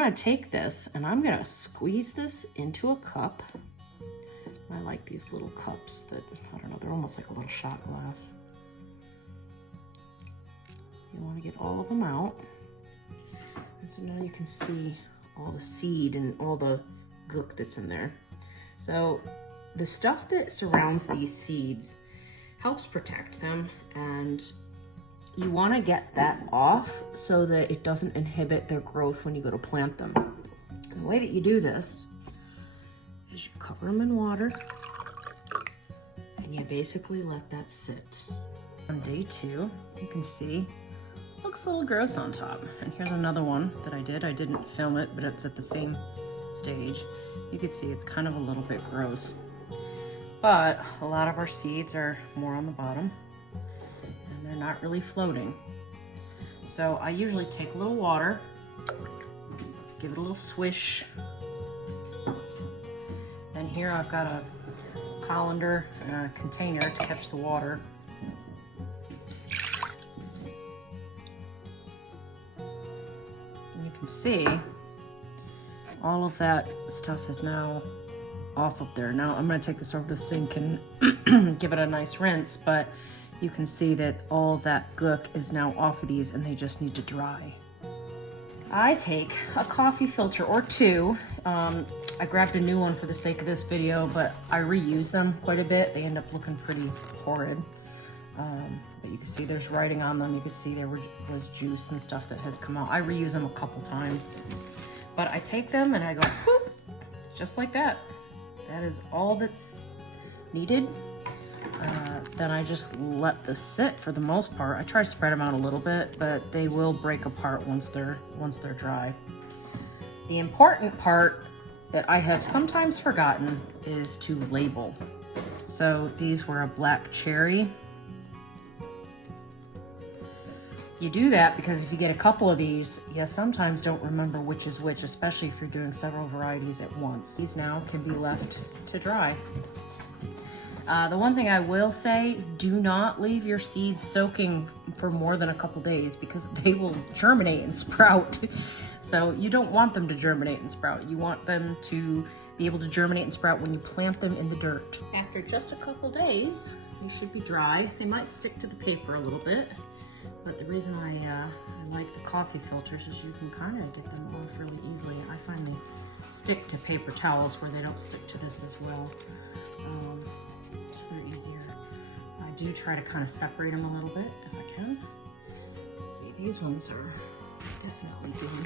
I'm gonna take this and I'm gonna squeeze this into a cup. I like these little cups that, I don't know, they're almost like a little shot glass. You wanna get all of them out. And so now you can see all the seed and all the gook that's in there. So the stuff that surrounds these seeds helps protect them, and you want to get that off so that it doesn't inhibit their growth when you go to plant them. And the way that you do this is you cover them in water and you basically let that sit. On day 2, you can see looks a little gross on top. And here's another one that I did. I didn't film it, but it's at the same stage. You can see it's kind of a little bit gross. But a lot of our seeds are more on the bottom and they're not really floating. So I usually take a little water, give it a little swish. And here I've got a colander and a container to catch the water. And you can see all of that stuff is now off of there. Now I'm going to take this over the sink and give it a nice rinse, but you can see that all that gook is now off of these and they just need to dry. I take a coffee filter or 2. I grabbed a new one for the sake of this video, but I reuse them quite a bit. They end up looking pretty horrid. But you can see there's writing on them. You can see there was juice and stuff that has come out. I reuse them a couple times. But I take them and I go, whoop, just like that. That is all that's needed. Then I just let this sit for the most part. I try to spread them out a little bit, but they will break apart once they're dry. The important part that I have sometimes forgotten is to label. So these were a black cherry. You do that because if you get a couple of these, you sometimes don't remember which is which, especially if you're doing several varieties at once. These now can be left to dry. The one thing I will say, do not leave your seeds soaking for more than a couple days because they will germinate and sprout. So you don't want them to germinate and sprout. You want them to be able to germinate and sprout when you plant them in the dirt. After just a couple days, they should be dry. They might stick to the paper a little bit, but the reason I like the coffee filters is you can kind of get them off really easily. I find they stick to paper towels where they don't stick to this as well. So they're easier. I do try to kind of separate them a little bit if I can. Let's see, these ones are definitely doing.